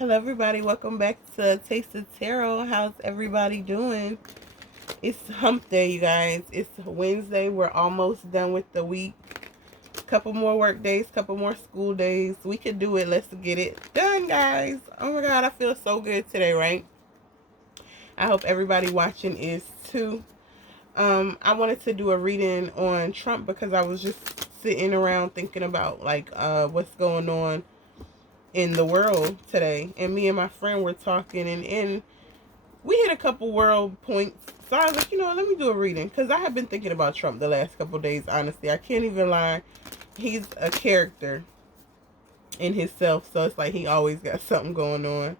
Hello everybody, welcome back to Taste of Tarot. How's everybody doing? It's hump day, you guys. It's Wednesday. We're almost done with the week. Couple more work days, couple more school days. We can do it. Let's get it done, guys. Oh my god, I feel so good today, right? I hope everybody watching is too. I wanted to do a reading on Trump because I was just sitting around thinking about what's going on in the world today, and me and my friend were talking, and we hit a couple world points. So I was like, let me do a reading because I have been thinking about Trump the last couple of days. Honestly, I can't even lie. He's a character in himself, so it's like he always got something going on.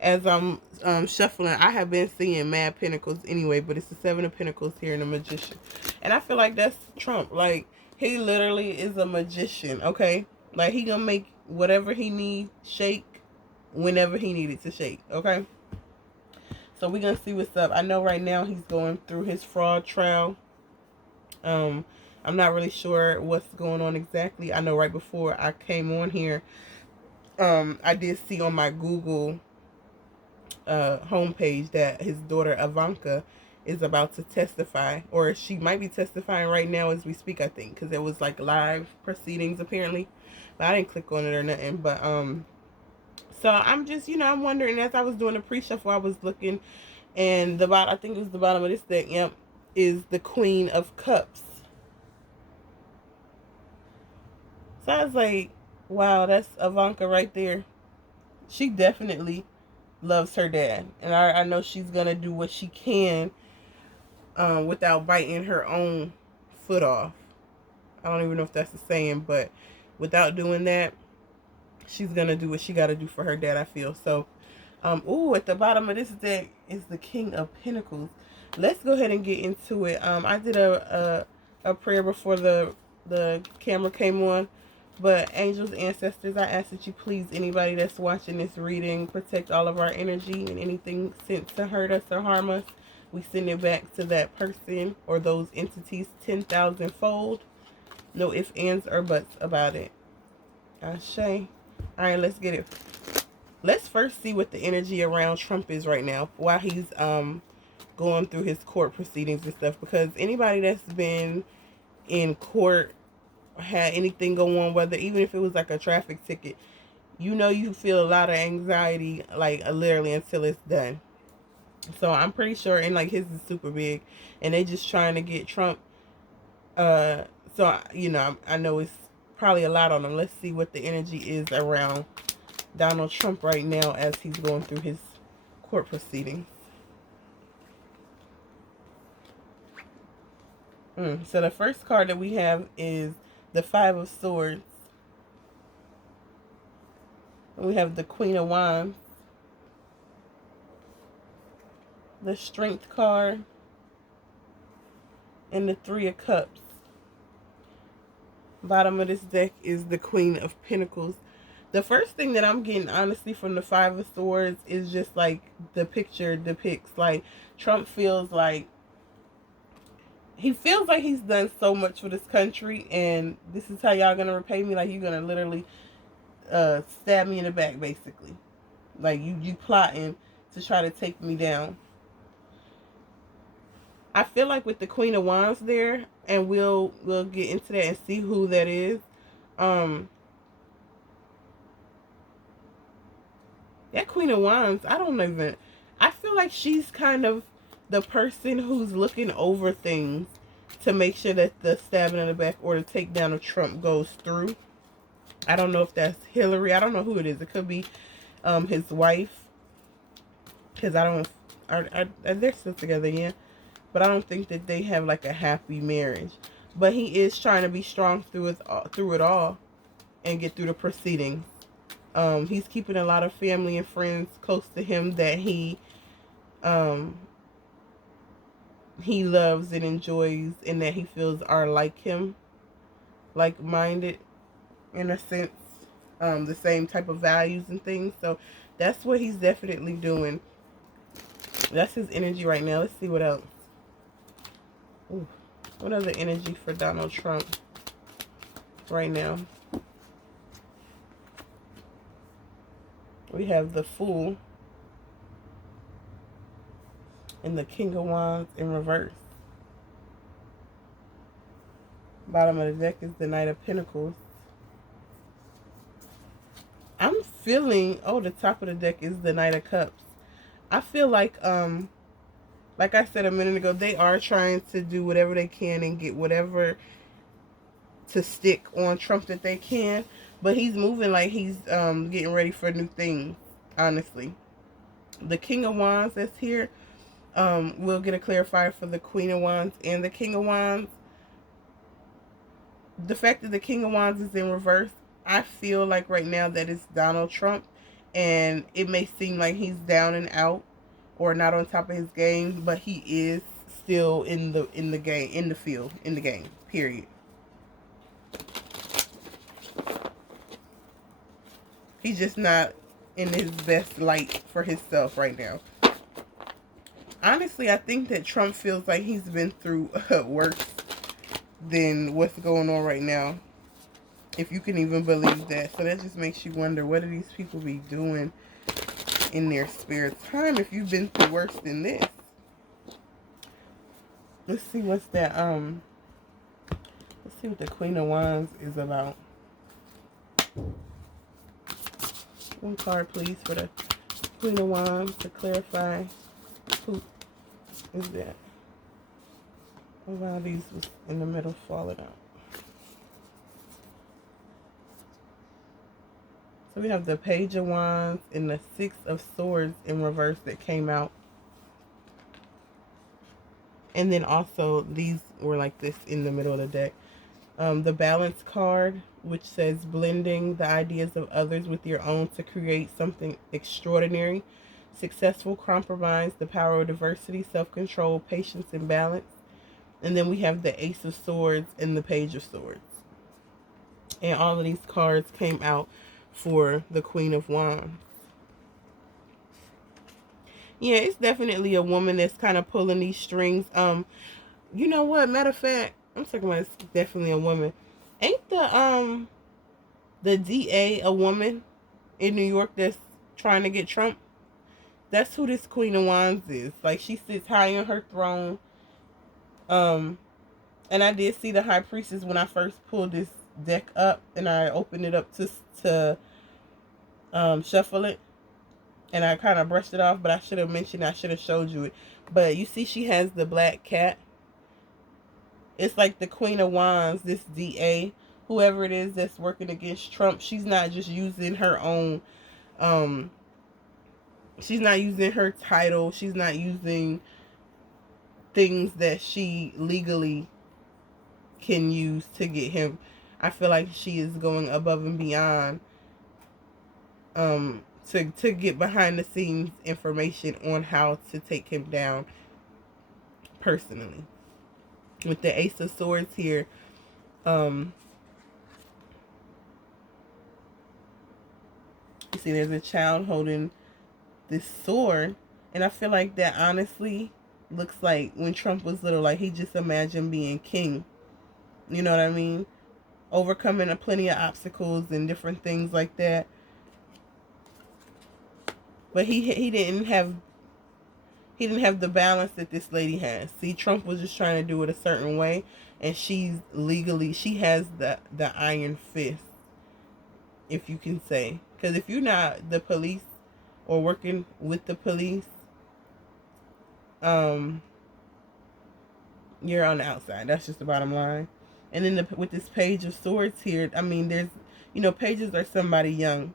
As I'm shuffling, I have been seeing Mad Pentacles anyway, but it's the Seven of Pentacles here and the Magician, and I feel like that's Trump. Like, he literally is a magician. Okay, like he gonna make whatever he needs shake whenever he needed to shake. Okay. So we're gonna see what's up. I know right now he's going through his fraud trial. Um, I'm not really sure what's going on exactly. I know right before I came on here, I did see on my Google homepage that his daughter Ivanka is about to testify, or she might be testifying right now as we speak. I think because it was like live proceedings apparently, but I didn't click on it or nothing. But so I'm just I'm wondering, as I was doing the pre-shuffle, I was looking. And the bottom, I think it was the bottom of this deck, yep, is the Queen of Cups. So I was like, wow, that's Ivanka right there. She definitely loves her dad. And I know she's going to do what she can without biting her own foot off. I don't even know if that's the saying, but without doing that, she's going to do what she got to do for her dad, I feel. So, at the bottom of this deck is the King of Pentacles. Let's go ahead and get into it. I did a prayer before the camera came on, but angels, ancestors, I ask that you please, anybody that's watching this reading, protect all of our energy, and anything sent to hurt us or harm us, we send it back to that person or those entities 10,000 fold. No ifs, ands, or buts about it. Ashe. All right, let's get it. Let's first see what the energy around Trump is right now while he's going through his court proceedings and stuff, because anybody that's been in court, had anything go on, whether even if it was like a traffic ticket, you feel a lot of anxiety, like literally until it's done. So I'm pretty sure, and like his is super big, and they just trying to get Trump. Uh, so I know it's probably a lot on him. Let's see what the energy is around Donald Trump right now as he's going through his court proceedings. So the first card that we have is the Five of Swords. We have the Queen of Wands, the Strength card, and the Three of Cups. Bottom of this deck is the Queen of Pentacles. The first thing that I'm getting, honestly, from the Five of Swords is just like the picture depicts, like Trump feels like he's done so much for this country, and this is how y'all gonna repay me. Like, you're gonna literally stab me in the back, basically. Like, you plotting to try to take me down. I feel like with the Queen of Wands there, and we'll get into that and see who that is. That Queen of Wands, I feel like she's kind of the person who's looking over things to make sure that the stabbing in the back or the takedown of Trump goes through. I don't know if that's Hillary. I don't know who it is. It could be his wife, because I don't. They're still together, yeah, but I don't think that they have like a happy marriage. But he is trying to be strong through it all, and get through the proceedings. He's keeping a lot of family and friends close to him that um, he loves and enjoys, and that he feels are like him, like-minded in a sense, the same type of values and things. So that's what he's definitely doing. That's his energy right now. Let's see what else. Ooh, what other energy for Donald Trump right now? We have the Fool and the King of Wands in reverse. Bottom of the deck is the Knight of Pentacles. I'm feeling, oh, the top of the deck is the Knight of Cups. I feel like I said a minute ago, they are trying to do whatever they can and get whatever to stick on Trump that they can. But he's moving like he's getting ready for new things, honestly. The King of Wands that's here, we'll get a clarifier for the Queen of Wands and the King of Wands. The fact that the King of Wands is in reverse, I feel like right now that it's Donald Trump, and it may seem like he's down and out or not on top of his game, but he is still in the game, in the field, in the game, period. He's just not in his best light for himself right now. Honestly, I think that Trump feels like he's been through worse than what's going on right now, if you can even believe that. So that just makes you wonder, what do these people be doing in their spare time if you've been through worse than this? Let's see what's that. Let's see what the Queen of Wands is about. One card, please, for the Queen of Wands to clarify who is that. Oh, wow, these was in the middle falling out. So we have the Page of Wands and the Six of Swords in reverse that came out. And then also these were like this in the middle of the deck. The Balance card, which says blending the ideas of others with your own to create something extraordinary. Successful compromise, the power of diversity, self-control, patience, and balance. And then we have the Ace of Swords and the Page of Swords. And all of these cards came out for the Queen of Wands. Yeah, it's definitely a woman that's kind of pulling these strings. You know what? Matter of fact, I'm talking about it's definitely a woman. Ain't the DA a woman in New York that's trying to get Trump? That's who this Queen of Wands is. Like, she sits high on her throne. And I did see the High Priestess when I first pulled this deck up, and I opened it up to shuffle it, and I kind of brushed it off, but I should have mentioned, I should have showed you it. But you see she has the black cat. It's like the Queen of Wands, this DA, whoever it is that's working against Trump, she's not just using her own, she's not using her title, she's not using things that she legally can use to get him. I feel like she is going above and beyond to get behind the scenes information on how to take him down personally. With the Ace of Swords here, you see there's a child holding this sword, and I feel like that honestly looks like when Trump was little, like he just imagined being king. You know what I mean? Overcoming plenty of obstacles and different things like that. But he didn't have the balance that this lady has. See, Trump was just trying to do it a certain way, and she has the iron fist, if you can say. Because if you're not the police or working with the police, you're on the outside. That's just the bottom line. And then with this Page of Swords here, I mean, there's, pages are somebody young.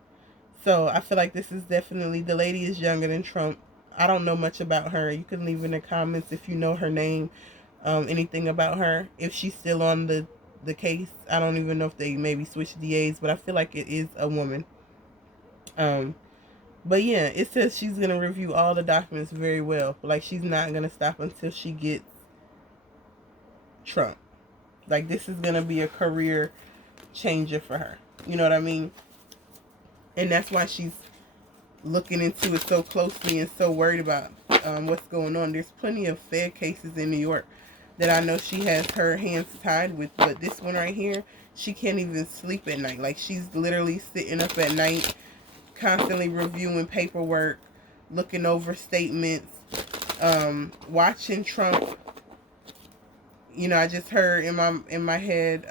So I feel like this is definitely, the lady is younger than Trump. I don't know much about her. You can leave in the comments if you know her name, anything about her. If she's still on the case. I don't even know if they maybe switched DAs, but I feel like it is a woman. But yeah, it says she's going to review all the documents very well. Like, she's not going to stop until she gets Trump. Like, this is going to be a career changer for her. You know what I mean? And that's why she's looking into it so closely and so worried about what's going on. There's plenty of Fed cases in New York that I know she has her hands tied with. But this one right here, she can't even sleep at night. Like, she's literally sitting up at night constantly reviewing paperwork, looking over statements, watching Trump. You know, I just heard in my head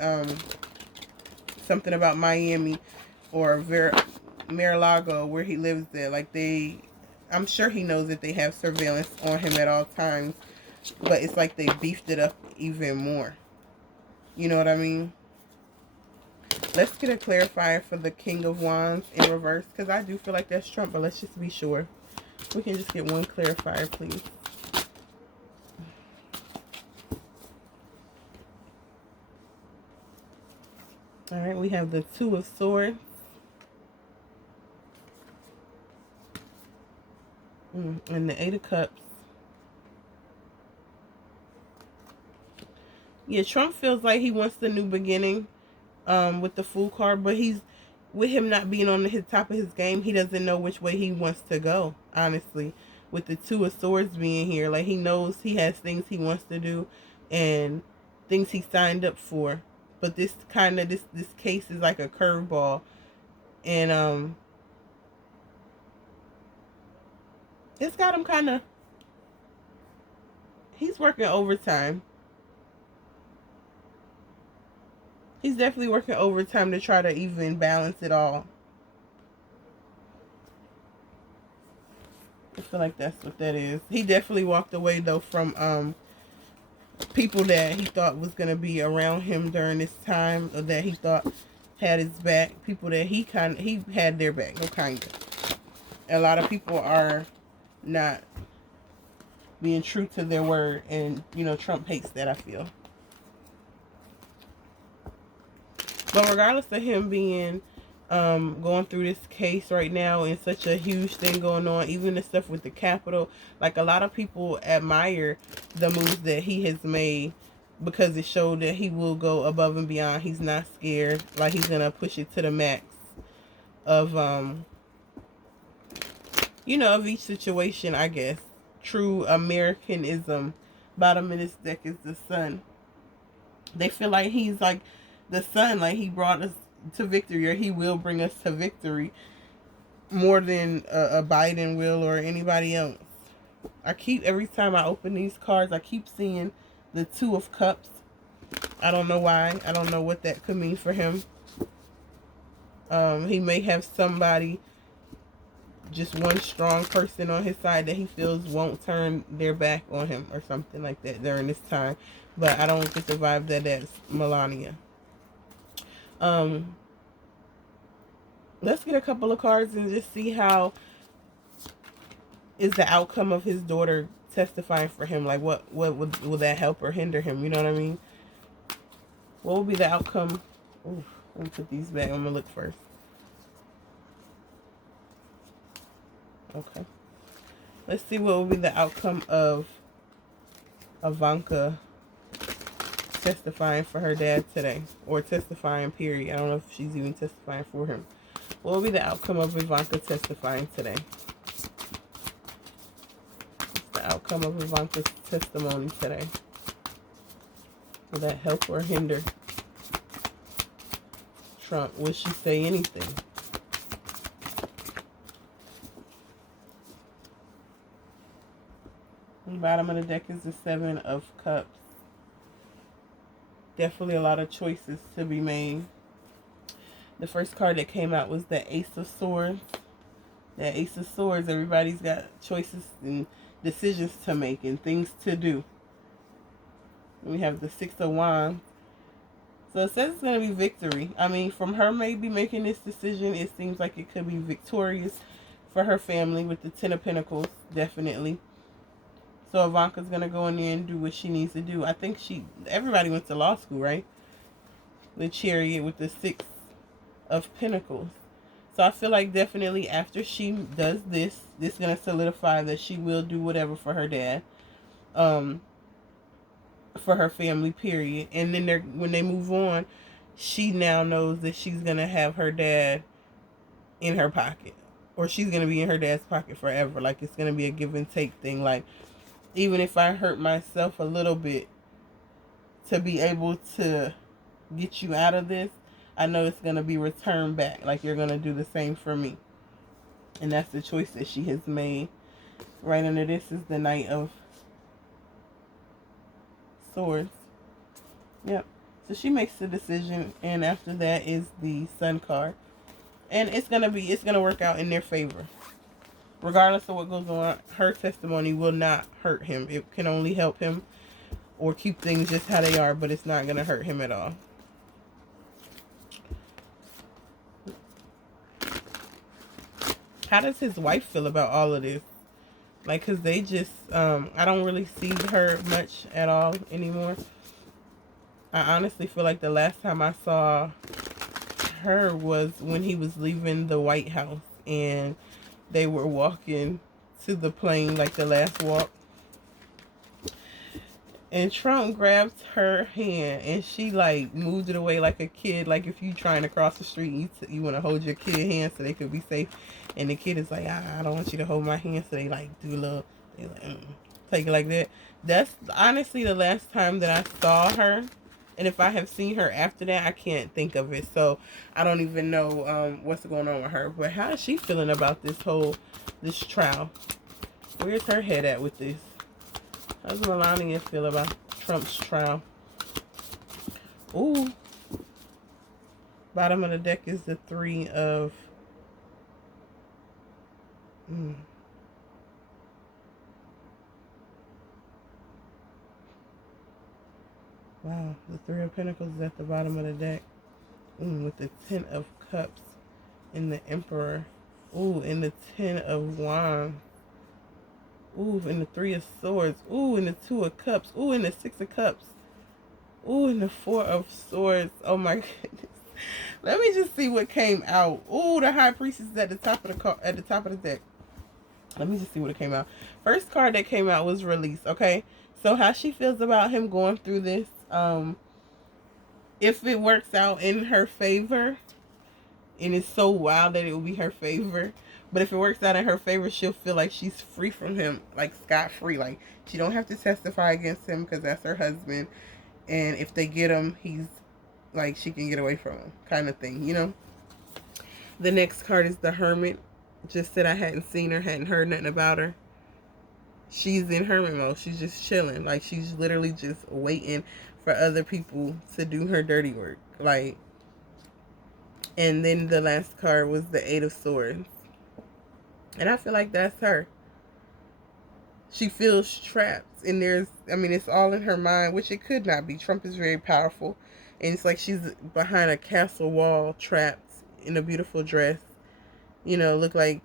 something about Miami or Mar-a-Lago where he lives there. Like I'm sure he knows that they have surveillance on him at all times, but it's like they beefed it up even more. You know what I mean? Let's get a clarifier for the King of Wands in reverse, because I do feel like that's Trump, but let's just be sure. We can just get one clarifier, please. All right, we have the Two of Swords. And the Eight of Cups. Yeah, Trump feels like he wants the new beginning with the Fool card, but with him not being on his top of his game, he doesn't know which way he wants to go, honestly. With the Two of Swords being here, like he knows he has things he wants to do and things he signed up for. But this case is like a curveball. And it's got him kind of, he's working overtime. He's definitely working overtime to try to even balance it all. I feel like that's what that is. He definitely walked away though from people that he thought was gonna be around him during this time, or that he thought had his back. People that he had their back, no kind of. A lot of people are not being true to their word, and you know Trump hates that, I feel. But regardless of him being going through this case right now and such a huge thing going on, even the stuff with the Capitol, like a lot of people admire the moves that he has made because it showed that he will go above and beyond. He's not scared. Like he's gonna push it to the max of you know, of each situation, I guess. True Americanism. Bottom of this deck is the Sun. They feel like he's like the Sun, like he brought us to victory, or he will bring us to victory more than a Biden will or anybody else. Every time I open these cards, I keep seeing the Two of Cups. I don't know why. I don't know what that could mean for him. He may have somebody, just one strong person on his side that he feels won't turn their back on him or something like that during this time. But I don't get the vibe that that's Melania. Let's get a couple of cards and just see how is the outcome of his daughter testifying for him. Like what will that help or hinder him? You know what I mean? What will be the outcome? Ooh, let me put these back. I'm gonna look first. Okay. Let's see what will be the outcome of Ivanka testifying for her dad today, or testifying period. I don't know if she's even testifying for him. What will be the outcome of Ivanka testifying today? What's the outcome of Ivanka's testimony today? Will that help or hinder Trump? Will she say anything? The bottom of the deck is the Seven of Cups. Definitely a lot of choices to be made. The first card that came out was the Ace of Swords. That Ace of Swords, everybody's got choices and decisions to make and things to do. We have the Six of Wands. So it says it's going to be victory. I mean, from her maybe making this decision, it seems like it could be victorious for her family with the Ten of Pentacles, definitely. So Ivanka's going to go in there and do what she needs to do. I think everybody went to law school, right? The Chariot with the Six of Pentacles. So I feel like definitely after she does this is going to solidify that she will do whatever for her dad. For her family, period. And then when they move on, she now knows that she's going to have her dad in her pocket. Or she's going to be in her dad's pocket forever. Like, it's going to be a give and take thing. Like, even if I hurt myself a little bit to be able to get you out of this, I know it's going to be returned back. Like, you're going to do the same for me. And that's the choice that she has made. Right under this is the Knight of Swords. Yep. So she makes the decision, and after that is the Sun card. And it's gonna work out in their favor. Regardless of what goes on, her testimony will not hurt him. It can only help him or keep things just how they are, but it's not gonna hurt him at all. How does his wife feel about all of this? Like, cause they just, I don't really see her much at all anymore. I honestly feel like the last time I saw her was when he was leaving the White House and they were walking to the plane, like the last walk. And Trump grabbed her hand and she like moved it away like a kid. Like if you trying to cross the street, you want to hold your kid hand so they could be safe. And the kid is like, I don't want you to hold my hand. So they like do a little, they like, take it like that. That's honestly the last time that I saw her. And if I have seen her after that, I can't think of it. So I don't even know what's going on with her. But how is she feeling about this trial? Where's her head at with this? How does Melania feel about Trump's trial? Ooh. Bottom of the deck is the Three of... Wow. The Three of Pentacles is at the bottom of the deck. With the Ten of Cups and the Emperor. Ooh, and the Ten of Wands. Ooh, and the Three of Swords. Ooh, and the Two of Cups. Ooh, and the Six of Cups. Ooh, and the Four of Swords. Oh my goodness. Let me just see what came out. Ooh, the High Priestess is at the top of the deck. Let me just see what it came out. First card that came out was Release. Okay, so how she feels about him going through this. If it works out in her favor, and it's so wild that it will be her favor. But if it works out in her favor, she'll feel like she's free from him, like scot-free. Like she don't have to testify against him because that's her husband. And if they get him, he's like, she can get away from him, kind of thing, you know. The next card is the Hermit. Just said I hadn't seen her, hadn't heard nothing about her. She's in hermit mode. She's just chilling. Like she's literally just waiting for other people to do her dirty work. Like, and then the last card was the Eight of Swords. And I feel like that's her. She feels trapped. And it's all in her mind, which it could not be. Trump is very powerful. And it's like she's behind a castle wall, trapped in a beautiful dress. You know, look like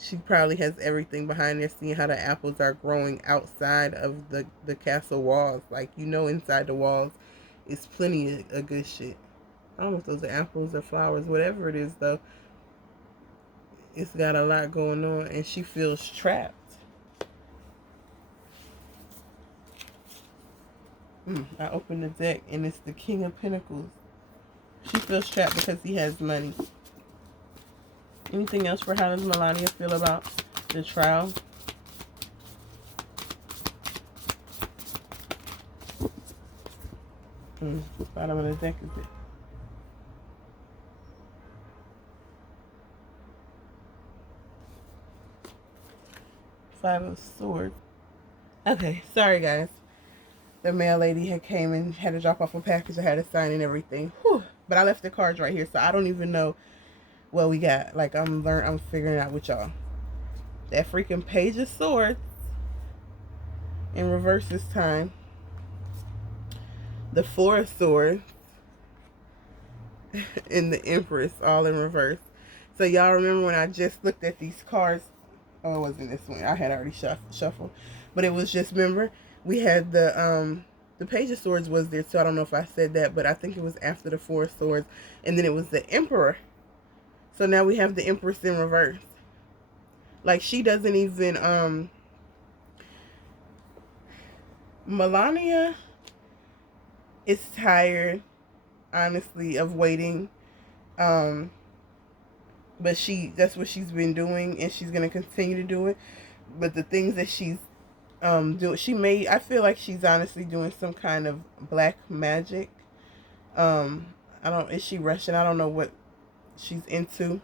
she probably has everything behind there, seeing how the apples are growing outside of the castle walls. Like, you know, inside the walls is plenty of good shit. I don't know if those are apples or flowers, whatever it is, though. It's got a lot going on, and she feels trapped. I opened the deck, and it's the King of Pentacles. She feels trapped because he has money. Anything else for how does Melania feel about the trial? Bottom of the deck is it. Five of Swords. Okay, sorry guys. The mail lady had came and had to drop off a package. I had to sign and everything. Whew. But I left the cards right here, so I don't even know what we got. Like, I'm figuring out with y'all. That freaking Page of Swords in reverse this time. The Four of Swords and the Empress all in reverse. So y'all remember when I just looked at these cards? Oh, it wasn't this one. I had already shuffled. But it was just, remember, we had the Page of Swords was there, so I don't know if I said that, but I think it was after the Four of Swords. And then it was the Emperor. So now we have the Empress in reverse. Like, she doesn't even, Melania is tired, honestly, of waiting. But that's what she's been doing, and she's going to continue to do it. But the things that she's doing, I feel like she's honestly doing some kind of black magic. Is she Russian? I don't know what she's into.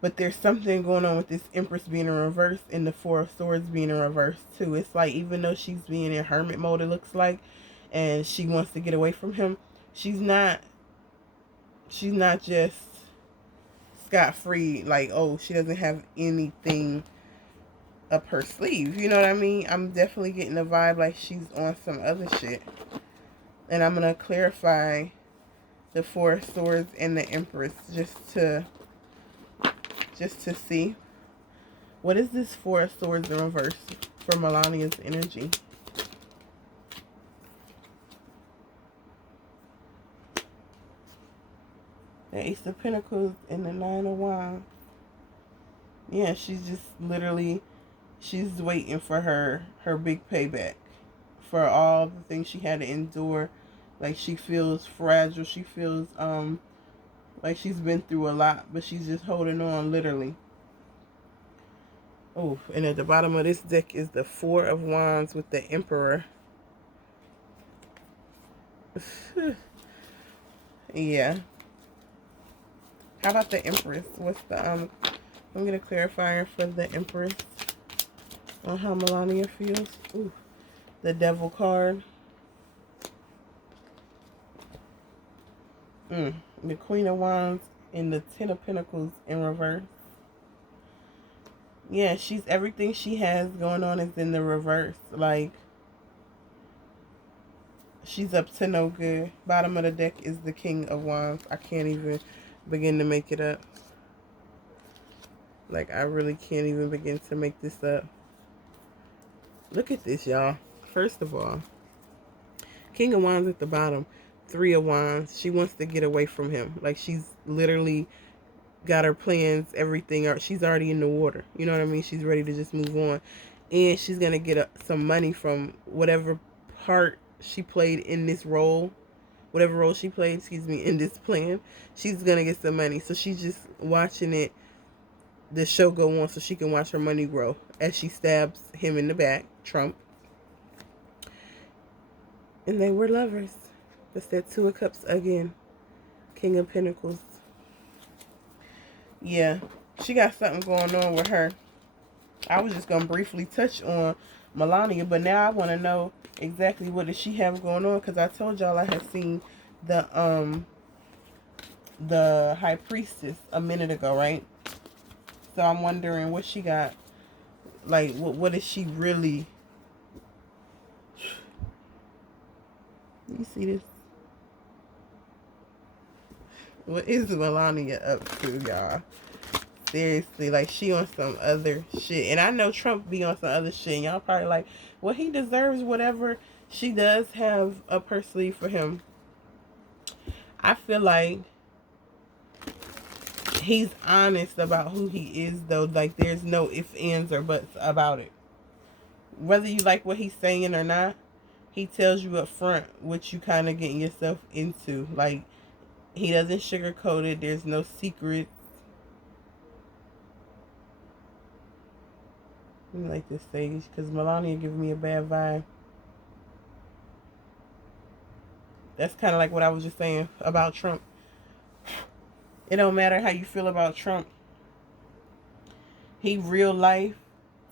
But there's something going on with this Empress being in reverse and the Four of Swords being in reverse too. It's like even though she's being in hermit mode, it looks like, and she wants to get away from him, she's not just scot-free, like, oh, she doesn't have anything up her sleeve. You know what I mean? I'm definitely getting a vibe like she's on some other shit. And I'm going to clarify the Four of Swords and the Empress just to see. What is this Four of Swords in reverse for Melania's energy? The Ace of Pentacles and the Nine of Wands. Yeah, she's just literally, she's waiting for her big payback for all the things she had to endure. Like, she feels fragile. She feels like she's been through a lot, but she's just holding on, literally. Oh, and at the bottom of this deck is the Four of Wands with the Emperor. Yeah. How about the Empress? What's the I'm gonna clarifier for the Empress on how Melania feels. Ooh, the Devil card. The Queen of Wands and the Ten of Pentacles in reverse. Yeah, she's, everything she has going on is in the reverse. Like, she's up to no good. Bottom of the deck is the King of Wands. I can't even begin to make it up. Like, I really can't even begin to make this up. Look at this, y'all. First of all, King of Wands at the bottom. Three of Wands. She wants to get away from him. Like, she's literally got her plans, everything. She's already in the water. You know what I mean? She's ready to just move on. And she's going to get some money from whatever part she played in this role. Whatever role she played, in this plan. She's going to get some money. So she's just watching the show go on so she can watch her money grow as she stabs him in the back, Trump. And they were lovers. That's that Two of Cups again. King of Pentacles. Yeah, she got something going on with her. I was just going to briefly touch on Melania, but now I want to know exactly what does she have going on, because I told y'all I had seen the High Priestess a minute ago, right? So I'm wondering what she got. Like, what is she really? You see this? What is Melania up to, y'all? Seriously, like, she on some other shit. And I know Trump be on some other shit. And y'all probably like, well, he deserves whatever she does have up her sleeve for him. I feel like he's honest about who he is, though. Like, there's no ifs, ands, or buts about it. Whether you like what he's saying or not, he tells you up front what you kind of getting yourself into. Like, he doesn't sugarcoat it. There's no secrets. I like this sage because Melania giving me a bad vibe. That's kind of like what I was just saying about Trump. It don't matter how you feel about Trump. He real life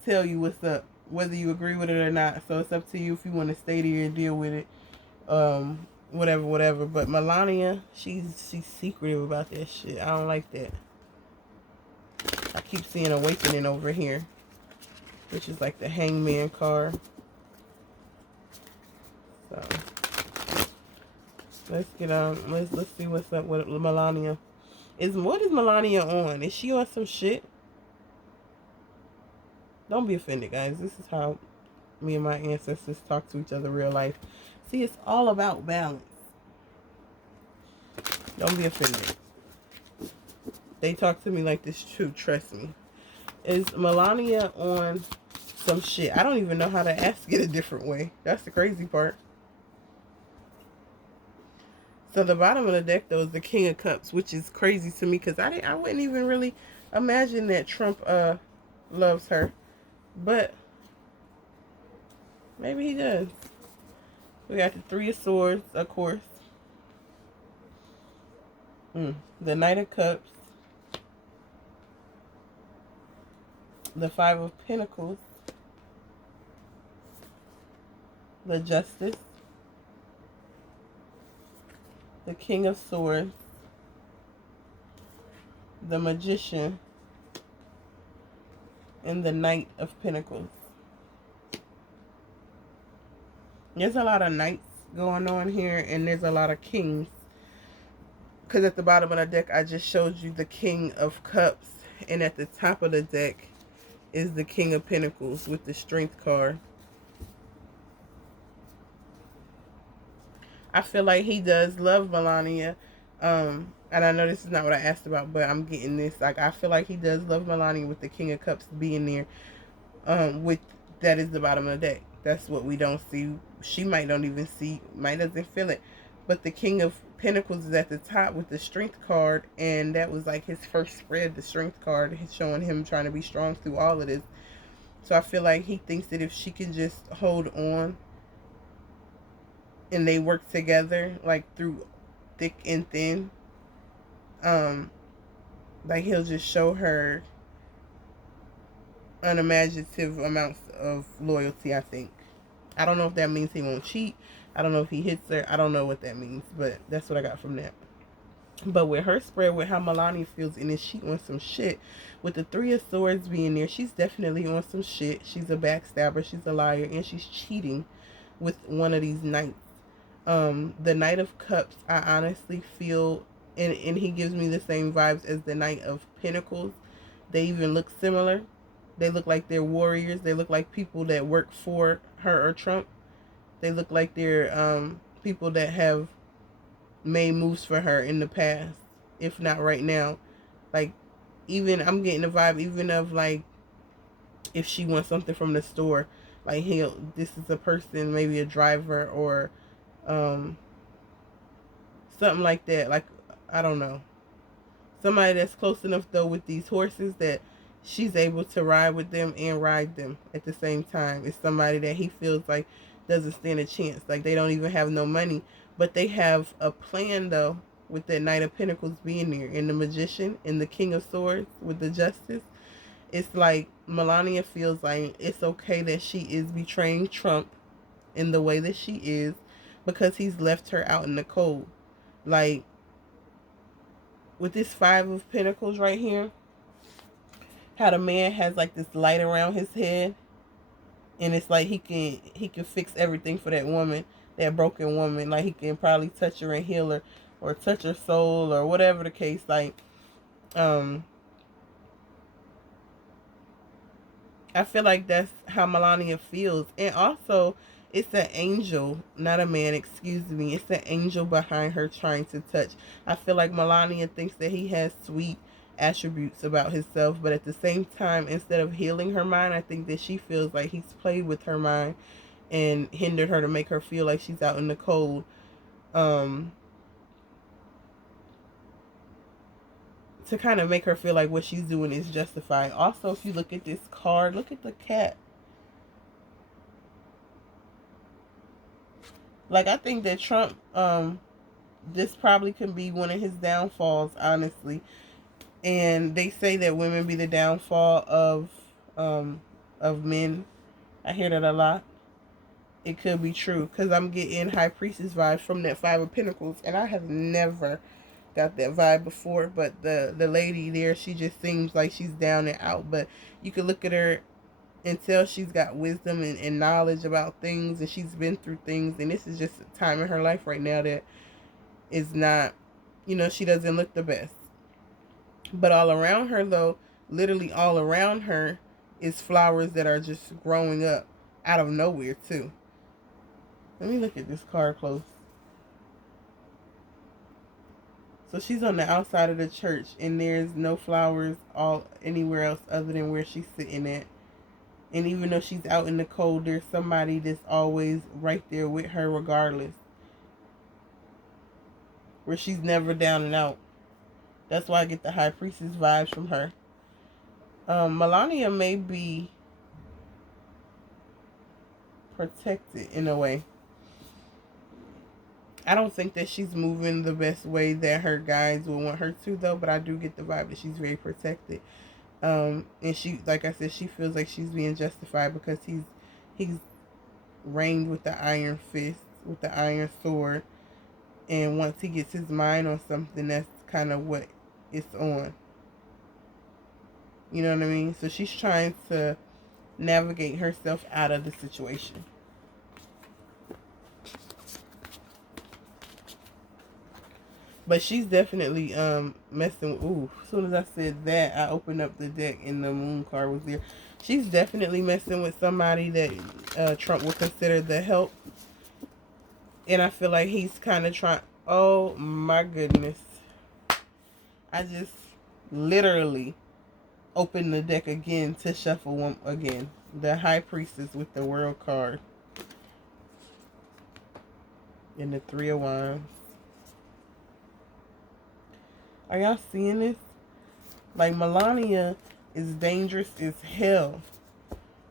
tell you what's up, whether you agree with it or not. So it's up to you if you want to stay there and deal with it. Whatever. But Melania, she's secretive about that shit. I don't like that. I keep seeing awakening over here, which is like the Hangman card. So let's get on. Let's see what's up with Melania. What is Melania on? Is she on some shit? Don't be offended, guys. This is how me and my ancestors talk to each other in real life. See, it's all about balance. Don't be offended. They talk to me like this too, trust me. Is Melania on some shit? I don't even know how to ask it a different way. That's the crazy part. So the bottom of the deck, though, is the King of Cups, which is crazy to me because I wouldn't even really imagine that Trump loves her. But maybe he does. We got the Three of Swords, of course. The Knight of Cups. the Five of Pentacles, the Justice, the King of Swords, the Magician, and the Knight of Pentacles. There's a lot of knights going on here, and there's a lot of kings. Because at the bottom of the deck, I just showed you the King of Cups. And at the top of the deck is the King of Pentacles with the Strength card. I feel like he does love Melania. And I know this is not what I asked about, but I'm getting this. Like, I feel like he does love Melania with the King of Cups being there. With that is the bottom of the deck. That's what we don't see. She might don't even see, might doesn't feel it. But the King of Pentacles is at the top with the Strength card, and that was like his first spread, the Strength card, showing him trying to be strong through all of this. So I feel like he thinks that if she can just hold on and they work together, like through thick and thin, like he'll just show her unimaginative amounts of loyalty, I think. I don't know if that means he won't cheat. I don't know if he hits her. I don't know what that means, but that's what I got from that. But with her spread, with how Melania feels, and is she on some shit? With the Three of Swords being there, she's definitely on some shit. She's a backstabber. She's a liar, and she's cheating with one of these knights. The Knight of Cups, I honestly feel, and he gives me the same vibes as the Knight of Pentacles. They even look similar. They look like they're warriors. They look like people that work for her or Trump. They look like they're people that have made moves for her in the past, if not right now. Like, even I'm getting the vibe even of like if she wants something from the store, like this is a person, maybe a driver or something like that. Like, I don't know. Somebody that's close enough though with these horses that she's able to ride with them and ride them at the same time. It's somebody that he feels like doesn't stand a chance. Like, they don't even have no money, but they have a plan though, with that Knight of Pentacles being there, and the Magician, and the King of Swords with the Justice. It's like Melania feels like it's okay that she is betraying Trump in the way that she is, because he's left her out in the cold. Like, with this Five of Pentacles right here, how the man has like this light around his head, and it's like he can fix everything for that woman, that broken woman. Like, he can probably touch her and heal her, or touch her soul, or whatever the case. Like, I feel like that's how Melania feels. And also, it's an angel, not a man, excuse me. It's an angel behind her trying to touch. I feel like Melania thinks that he has sweet attributes about himself, but at the same time, instead of healing her mind, I think that she feels like he's played with her mind and hindered her to make her feel like she's out in the cold. To kind of make her feel like what she's doing is justified. Also, if you look at this card, look at the cat. Like, I think that Trump, this probably can be one of his downfalls, honestly. And they say that women be the downfall of men. I hear that a lot. It could be true, because I'm getting High Priestess vibes from that Five of Pentacles, and I have never got that vibe before. But the lady there, she just seems like she's down and out. But you could look at her and tell she's got wisdom and knowledge about things, and she's been through things, and this is just a time in her life right now that is not, she doesn't look the best. But all around her though, literally all around her, is flowers that are just growing up out of nowhere too. Let me look at this card close. So she's on the outside of the church, and there's no flowers all anywhere else other than where she's sitting at. And even though she's out in the cold, there's somebody that's always right there with her regardless. Where she's never down and out. That's why I get the High Priestess vibes from her. Melania may be protected in a way. I don't think that she's moving the best way that her guides would want her to, though. But I do get the vibe that she's very protected. And she, like I said, she feels like she's being justified because he's reigned with the iron fist, with the iron sword, and once he gets his mind on something, that's kind of what it's on. You know what I mean? So she's trying to navigate herself out of the situation. But she's definitely messing with, ooh, as soon as I said that, I opened up the deck and the moon card was there. She's definitely messing with somebody that Trump would consider the help. And I feel like he's kind of trying, oh my goodness. I just literally opened the deck again to shuffle one again. The High Priestess with the World card. And the Three of Wands. Are y'all seeing this? Like, Melania is dangerous as hell.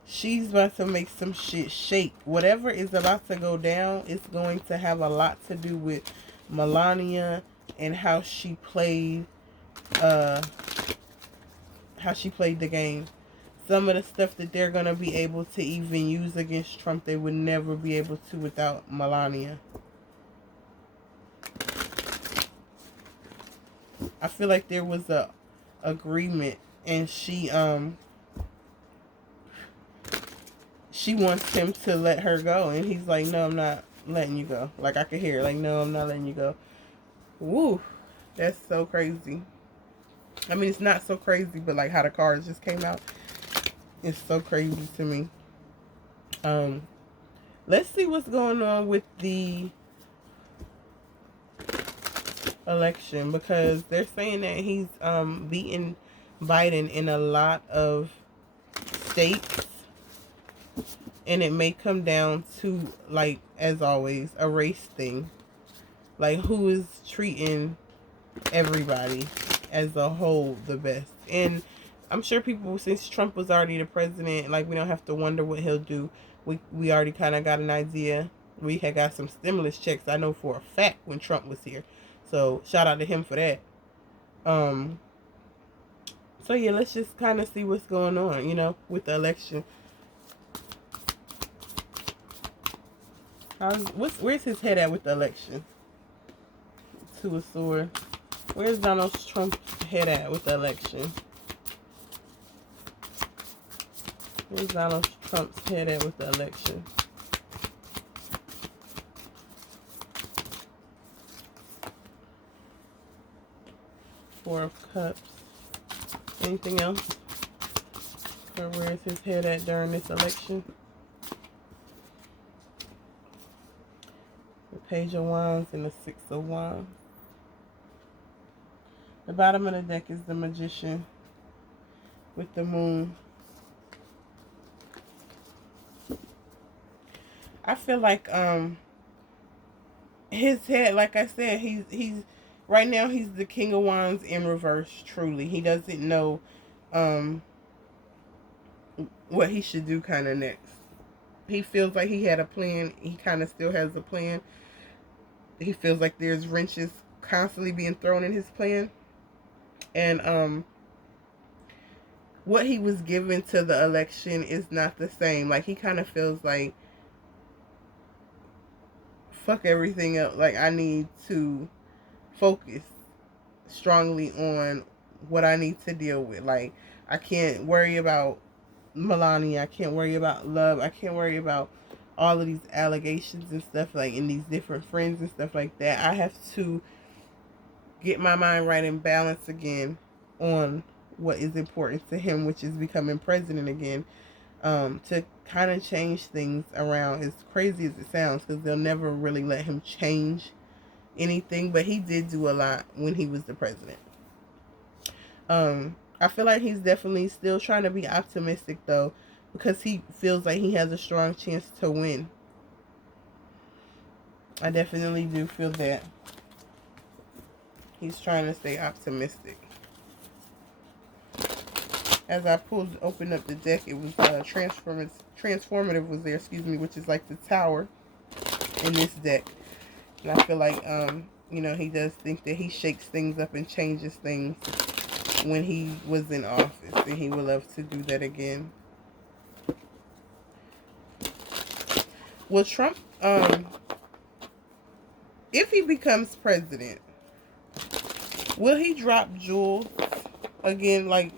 She's about to make some shit shake. Whatever is about to go down is going to have a lot to do with Melania and how she played the game. Some of the stuff that they're going to be able to even use against Trump, they would never be able to without Melania. I feel like there was a agreement, and she wants him to let her go, and he's like, no, I'm not letting you go. Like, I could hear it, like, no, I'm not letting you go. Woo, that's so crazy. I mean, it's not so crazy, but like how the cards just came out, it's so crazy to me. Let's see what's going on with the election, because they're saying that he's beating Biden in a lot of states, and it may come down to, like, as always, a race thing. Like, who is treating everybody as a whole the best. And I'm sure people, since Trump was already the president, like, we don't have to wonder what he'll do. We already kind of got an idea. We had got some stimulus checks, I know for a fact, when Trump was here. So shout out to him for that. So yeah, let's just kind of see what's going on, you know, with the election. Where's his head at with the election? Two of Swords. Where's Donald Trump's head at with the election? Where's Donald Trump's head at with the election? Four of Cups. Anything else? Or where's his head at during this election? The Page of Wands and the Six of Wands. The bottom of the deck is the Magician with the Moon. I feel like his head, like I said, he's right now he's the King of Wands in reverse, truly. He doesn't know what he should do kind of next. He feels like he had a plan. He kind of still has a plan. He feels like there's wrenches constantly being thrown in his plan. And what he was given to the election is not the same. Like, he kind of feels like, fuck everything else. Like, I need to focus strongly on what I need to deal with. Like, I can't worry about Melania. I can't worry about love. I can't worry about all of these allegations and stuff, like, in these different friends and stuff like that. I have to get my mind right and balance again on what is important to him, which is becoming president again, to kind of change things around, as crazy as it sounds, because they'll never really let him change anything, but he did do a lot when he was the president. I feel like he's definitely still trying to be optimistic, though, because he feels like he has a strong chance to win. I definitely do feel that. He's trying to stay optimistic. As I opened up the deck, it was transformative was there, excuse me, which is like the Tower in this deck. And I feel like, you know, he does think that he shakes things up and changes things. when he was in office, and he would love to do that again. Will Trump, if he becomes president, will he drop jewels again? Like,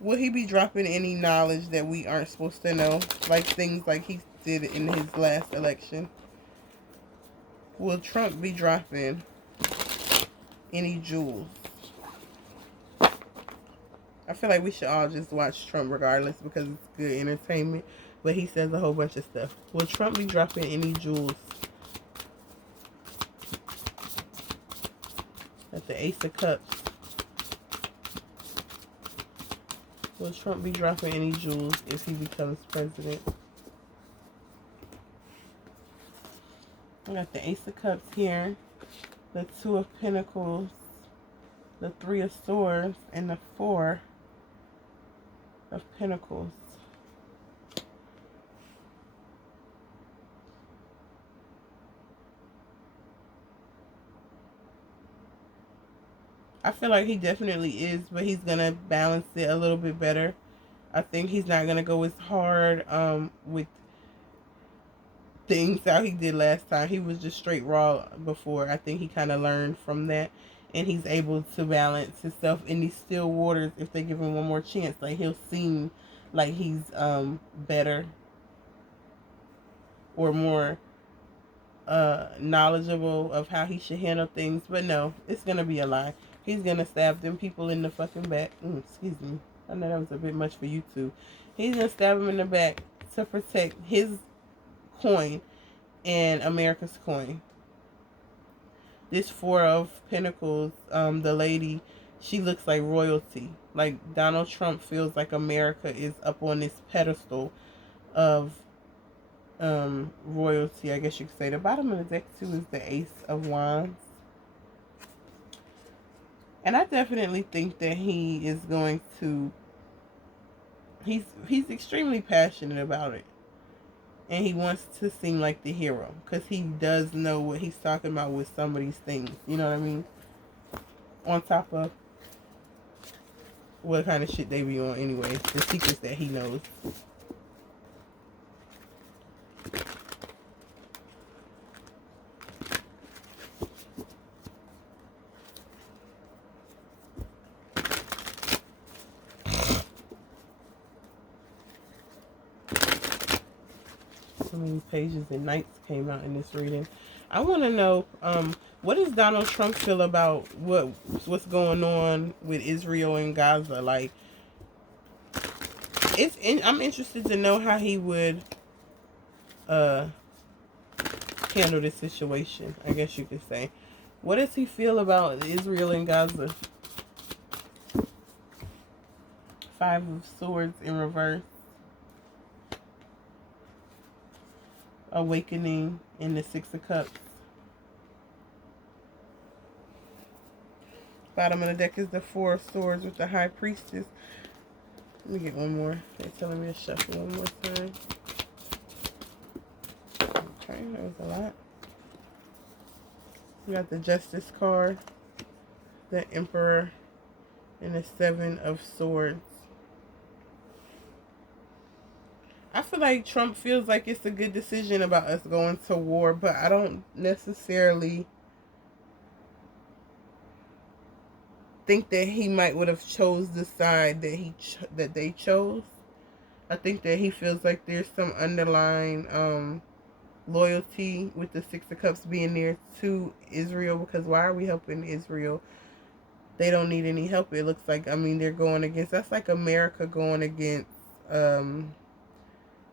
will he be dropping any knowledge that we aren't supposed to know? Like things like he did in his last election? Will Trump be dropping any jewels? I feel like we should all just watch Trump regardless because it's good entertainment. But he says a whole bunch of stuff. Will Trump be dropping any jewels? At the Ace of Cups. Will Trump be dropping any jewels if he becomes president? I got the Ace of Cups here. The Two of Pentacles. The Three of Swords. And the Four of Pentacles. I feel like he definitely is, but he's going to balance it a little bit better. I think he's not going to go as hard with things how he did last time. He was just straight raw before. I think he kind of learned from that, and he's able to balance himself in these still waters if they give him one more chance. Like, he'll seem like he's better or more knowledgeable of how he should handle things. But no, it's going to be a lie. He's going to stab them people in the fucking back. Excuse me. I know that was a bit much for you two. He's going to stab them in the back to protect his coin and America's coin. This Four of Pentacles, the lady, she looks like royalty. Like Donald Trump feels like America is up on this pedestal of royalty, I guess you could say. The bottom of the deck too is the Ace of Wands. And I definitely think that he is going to, he's extremely passionate about it. And he wants to seem like the hero. Because he does know what he's talking about with some of these things. You know what I mean? On top of what kind of shit they be on anyway. The secrets that he knows. So many pages and nights came out in this reading. I want to know, what does Donald Trump feel about what's going on with Israel and Gaza? Like, I'm interested to know how he would handle this situation, I guess you could say. What does he feel about Israel and Gaza? Five of Swords in reverse. Awakening in the Six of Cups. Bottom of the deck is the Four of Swords with the High Priestess. Let me get one more. They're telling me to shuffle one more time. Okay, that was a lot. We got the Justice card, the Emperor, and the Seven of Swords. I feel like Trump feels like it's a good decision about us going to war, but I don't necessarily think that he might would have chose the side that they chose. I think that he feels like there's some underlying loyalty with the Six of Cups being there to Israel, because why are we helping Israel? They don't need any help. It looks like, I mean, they're going against, that's like America going against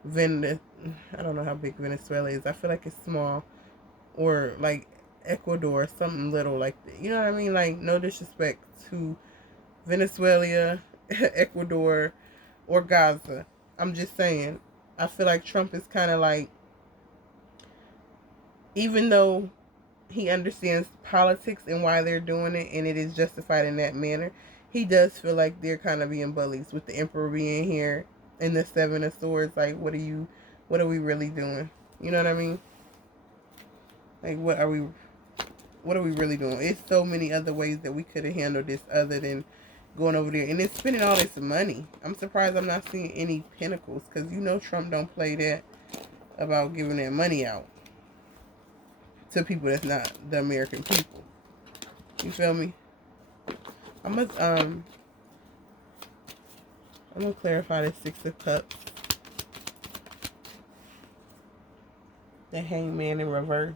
I don't know how big Venezuela is. I feel like it's small, or like Ecuador, something little like that. You know what I mean? Like, no disrespect to Venezuela, Ecuador, or Gaza. I'm just saying, I feel like Trump is kind of like, even though he understands politics and why they're doing it, and it is justified in that manner, he does feel like they're kind of being bullies with the Emperor being here and the Seven of Swords. Like, what are we really doing? You know what I mean? Like, what are we really doing? It's so many other ways that we could have handled this other than going over there and then spending all this money. I'm surprised I'm not seeing any pinnacles, because you know Trump don't play that about giving that money out to people that's not the American people. You feel me? I'm gonna clarify the Six of Cups. The Hangman in reverse.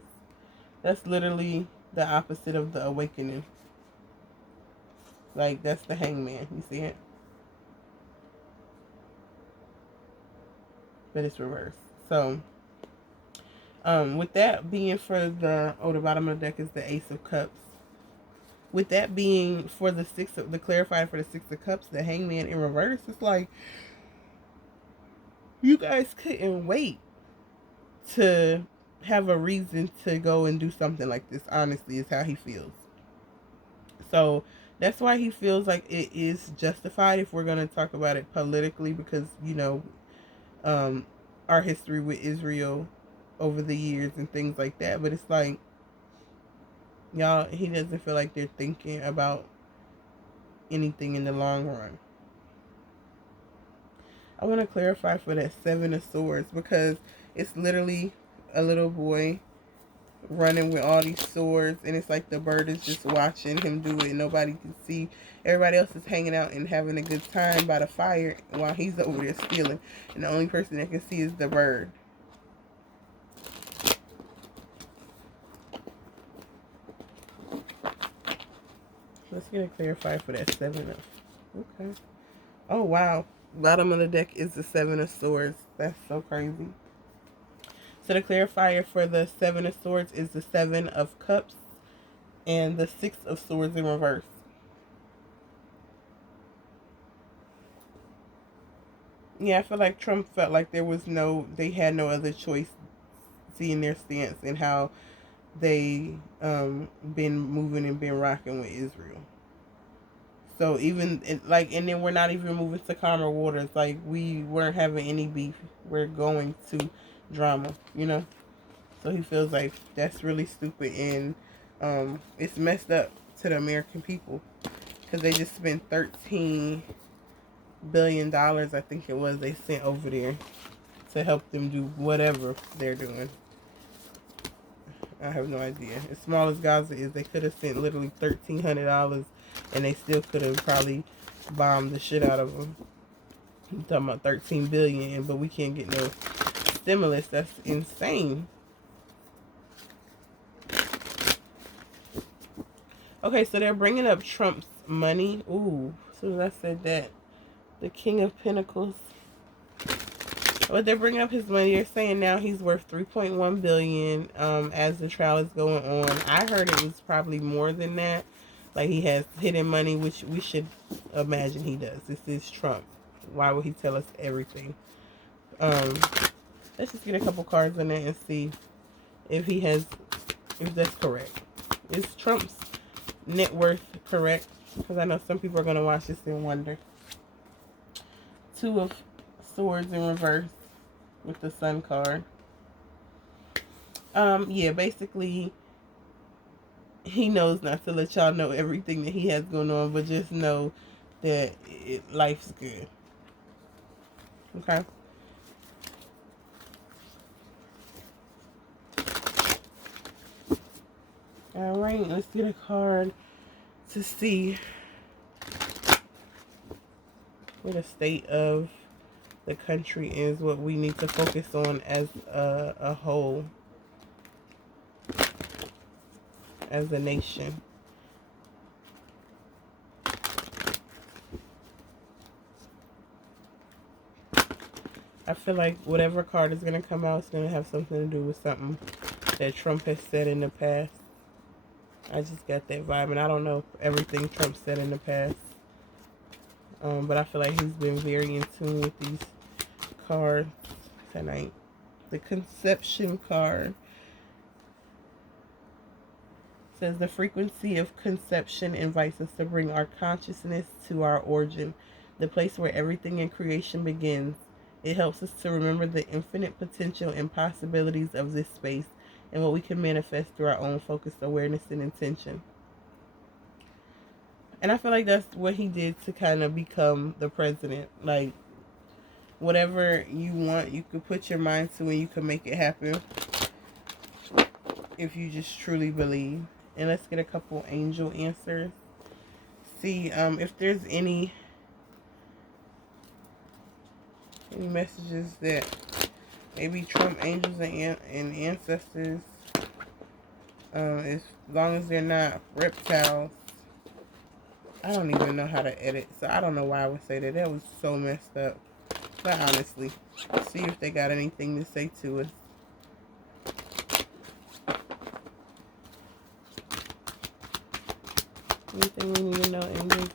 That's literally the opposite of the Awakening. Like, that's the Hangman. You see it? But it's reversed. So, with that being for the bottom of the deck is the Ace of Cups. With that being for the clarifier for the Six of Cups, the Hangman in reverse, it's like, you guys couldn't wait to have a reason to go and do something like this, honestly, is how he feels. So that's why he feels like it is justified, if we're going to talk about it politically, because, you know, our history with Israel over the years and things like that. But it's like, y'all, he doesn't feel like they're thinking about anything in the long run. I want to clarify for that Seven of Swords, because it's literally a little boy running with all these swords, and it's like the bird is just watching him do it. Nobody can see. Everybody else is hanging out and having a good time by the fire while he's over there stealing, and the only person that can see is the bird. Let's get a clarifier for that Seven of... Okay. Oh, wow. Bottom of the deck is the Seven of Swords. That's so crazy. So the clarifier for the Seven of Swords is the Seven of Cups and the Six of Swords in reverse. Yeah, I feel like Trump felt like they had no other choice, seeing their stance and how they been moving and been rocking with Israel. So even and then we're not even moving to calmer waters. Like, we weren't having any beef. We're going to drama, you know. So he feels like that's really stupid, and it's messed up to the American people, because they just spent $13 billion, I think it was, they sent over there to help them do whatever they're doing. I have no idea. As small as Gaza is, they could have sent literally $1,300, and they still could have probably bombed the shit out of them. I'm talking about $13 billion, but we can't get no stimulus. That's insane. Okay, so they're bringing up Trump's money. Ooh, as soon as I said that, the King of Pentacles. But they're bringing up his money. They're saying now he's worth $3.1 billion as the trial is going on. I heard it was probably more than that. Like, he has hidden money, which we should imagine he does. This is Trump. Why would he tell us everything? Let's just get a couple cards on that and see if that's correct. Is Trump's net worth correct? Because I know some people are going to watch this and wonder. Two of Swords in reverse with the Sun card. Yeah, basically, he knows not to let y'all know everything that he has going on, but just know that life's good. Okay? Alright, let's get a card to see what the state of the country is, what we need to focus on as a whole, as a nation. I feel like whatever card is going to come out is going to have something to do with something that Trump has said in the past. I just got that vibe, and I don't know everything Trump said in the past. But I feel like he's been very in tune with these cards tonight. The Conception card says the frequency of conception invites us to bring our consciousness to our origin, the place where everything in creation begins. It helps us to remember the infinite potential and possibilities of this space and what we can manifest through our own focused awareness and intention. And I feel like that's what he did to kind of become the president. Like, whatever you want, you could put your mind to and you can make it happen if you just truly believe. And let's get a couple angel answers. See if there's any messages that maybe Trump angels and ancestors, as long as they're not reptiles. I don't even know how to edit, so I don't know why I would say that. That was so messed up. But honestly, see if they got anything to say to us. Anything we need to know, angels?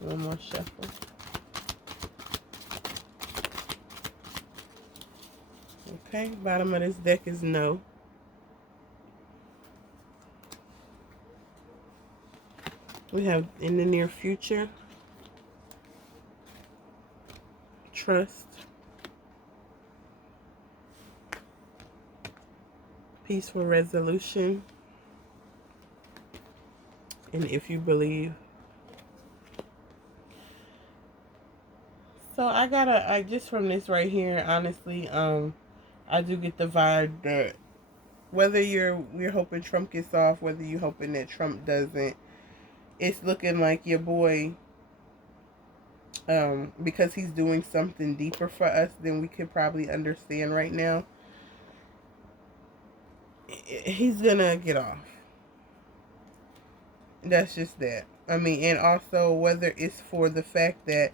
One more shuffle. Okay, bottom of this deck is no. We have in the near future, trust, peaceful resolution, and if you believe. So I just from this right here, honestly, I do get the vibe that whether you're hoping Trump gets off, whether you're hoping that Trump doesn't, it's looking like your boy, because he's doing something deeper for us than we could probably understand right now, he's gonna get off. That's just that. I mean, and also whether it's for the fact that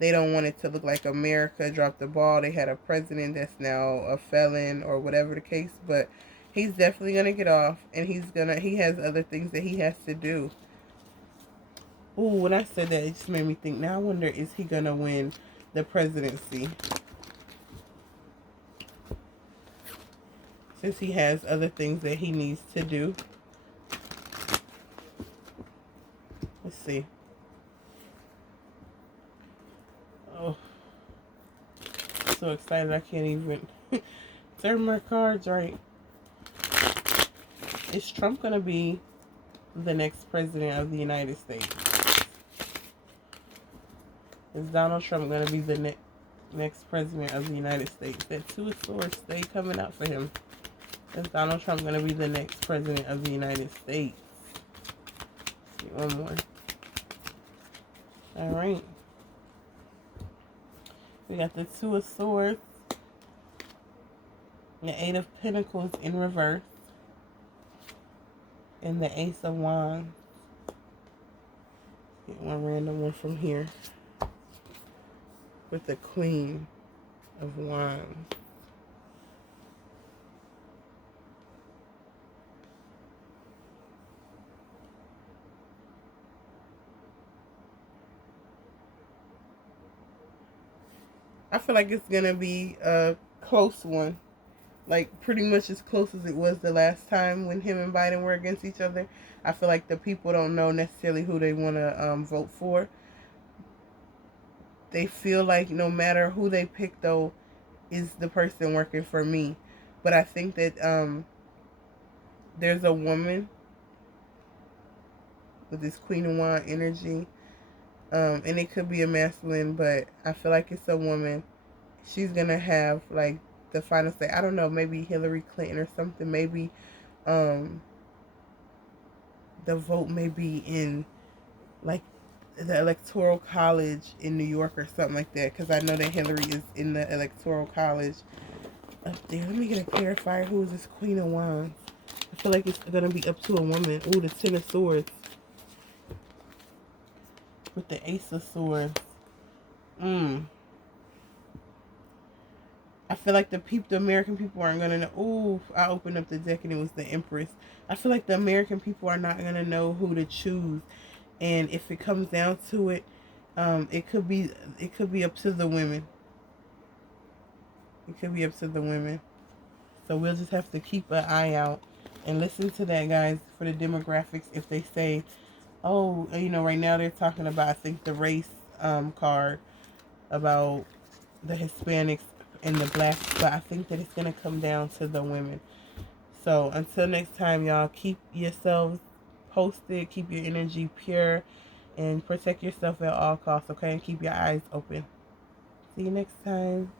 they don't want it to look like America dropped the ball. They had a president that's now a felon or whatever the case, but he's definitely gonna get off, and he has other things that he has to do. Ooh, when I said that, it just made me think. Now I wonder, is he gonna win the presidency? Since he has other things that he needs to do. Let's see. Oh, so excited I can't even turn my cards right. Is Trump gonna be the next president of the United States? Is Donald Trump gonna be the next president of the United States? That Two of Swords stay coming out for him. Is Donald Trump gonna be the next president of the United States? Let's see, one more. All right. We got the Two of Swords, the Eight of Pentacles in reverse, and the Ace of Wands. Get one random one from here. With the Queen of Wands. I feel like it's gonna be a close one. Like pretty much as close as it was the last time when him and Biden were against each other. I feel like the people don't know necessarily who they want to vote for. They feel like no matter who they pick, though, is the person working for me. But I think that there's a woman with this Queen of Wands energy. And it could be a masculine, but I feel like it's a woman. She's going to have, like, the final say. I don't know, maybe Hillary Clinton or something. Maybe the vote may be in, like, the Electoral College in New York or something like that, because I know that Hillary is in the Electoral College up there. Let me get a clarifier. Who is this Queen of Wands? I feel like it's going to be up to a woman. Ooh, the Ten of Swords. With the Ace of Swords. I feel like the American people aren't going to know. Ooh, I opened up the deck and it was the Empress. I feel like the American people are not going to know who to choose. And if it comes down to it, it could be up to the women. It could be up to the women. So we'll just have to keep an eye out and listen to that, guys, for the demographics. If they say, oh, you know, right now they're talking about, I think, the race card about the Hispanics and the blacks, but I think that it's going to come down to the women. So until next time, y'all, keep yourselves posted, keep your energy pure, and protect yourself at all costs, okay? And keep your eyes open. See you next time.